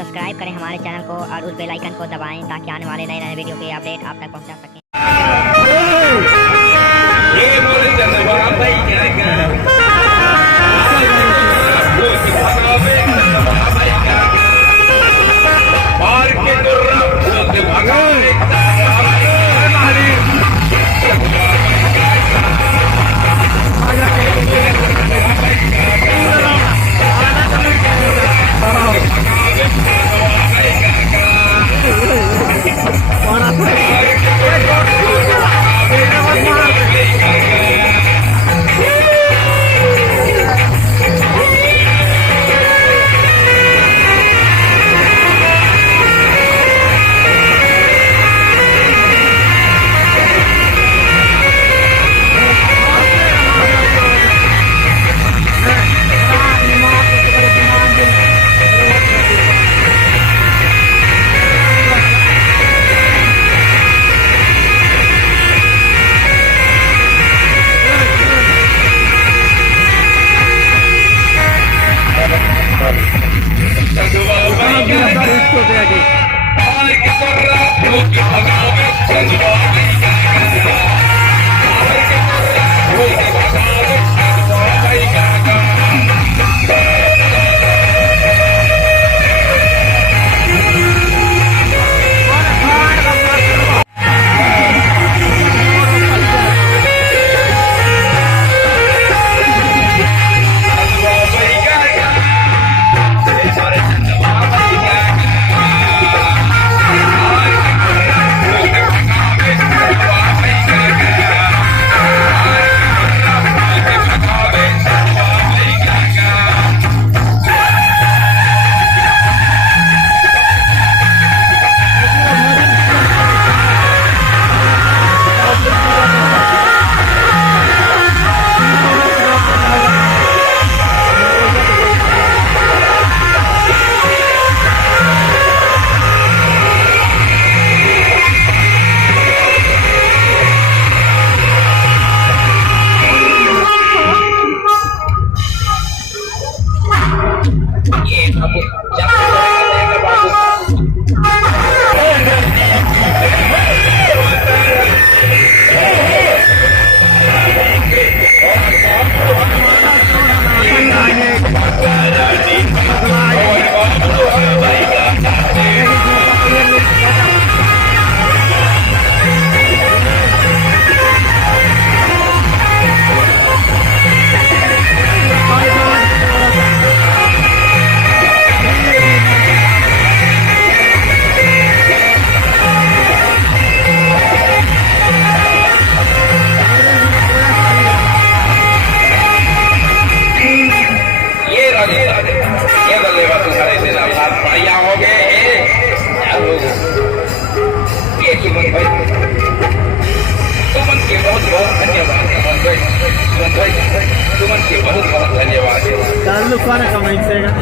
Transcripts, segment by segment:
Subscribe करें हमारे channel को और उस बेल आइकन को दबाएं ताकि आने वाले नए नए वीडियो के अपडेट आप तक पहुंचा सकें। Lalu kau nak main saya kan?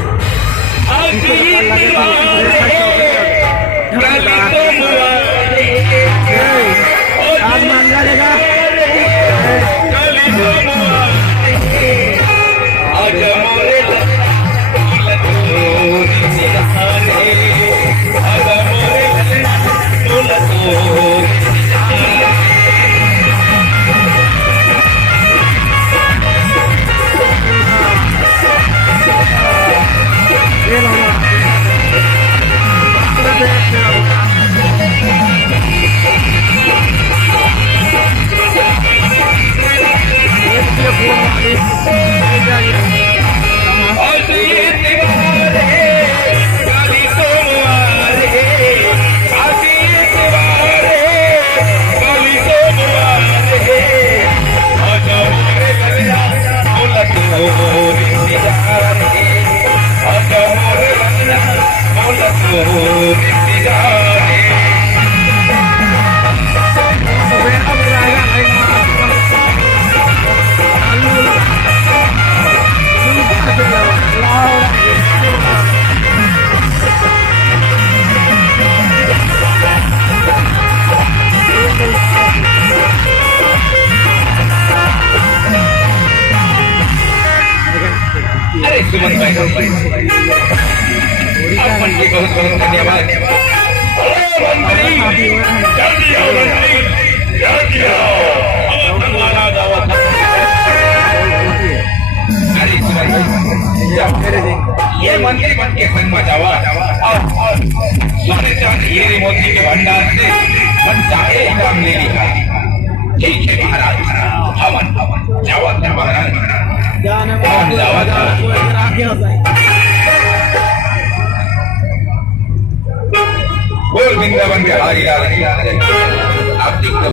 आज मंगा लेगा ये लो मंत्री बहुत बहुत धन्यवाद। अरे मंत्री जल्दी आओ मंत्री, जल्दी आओ। हवन करवाना दावत। अरे ये मंत्री बन के संग मचावा और सोने चांद हीरे मोती के भंडार से मन चाहे इनाम ले लिया। ठीक है महाराज, हवन हवन जावत है महाराज। जाने कौन जावत है? कोई आगे होता है। बोल वृंदावन बिहारी लाल की। आप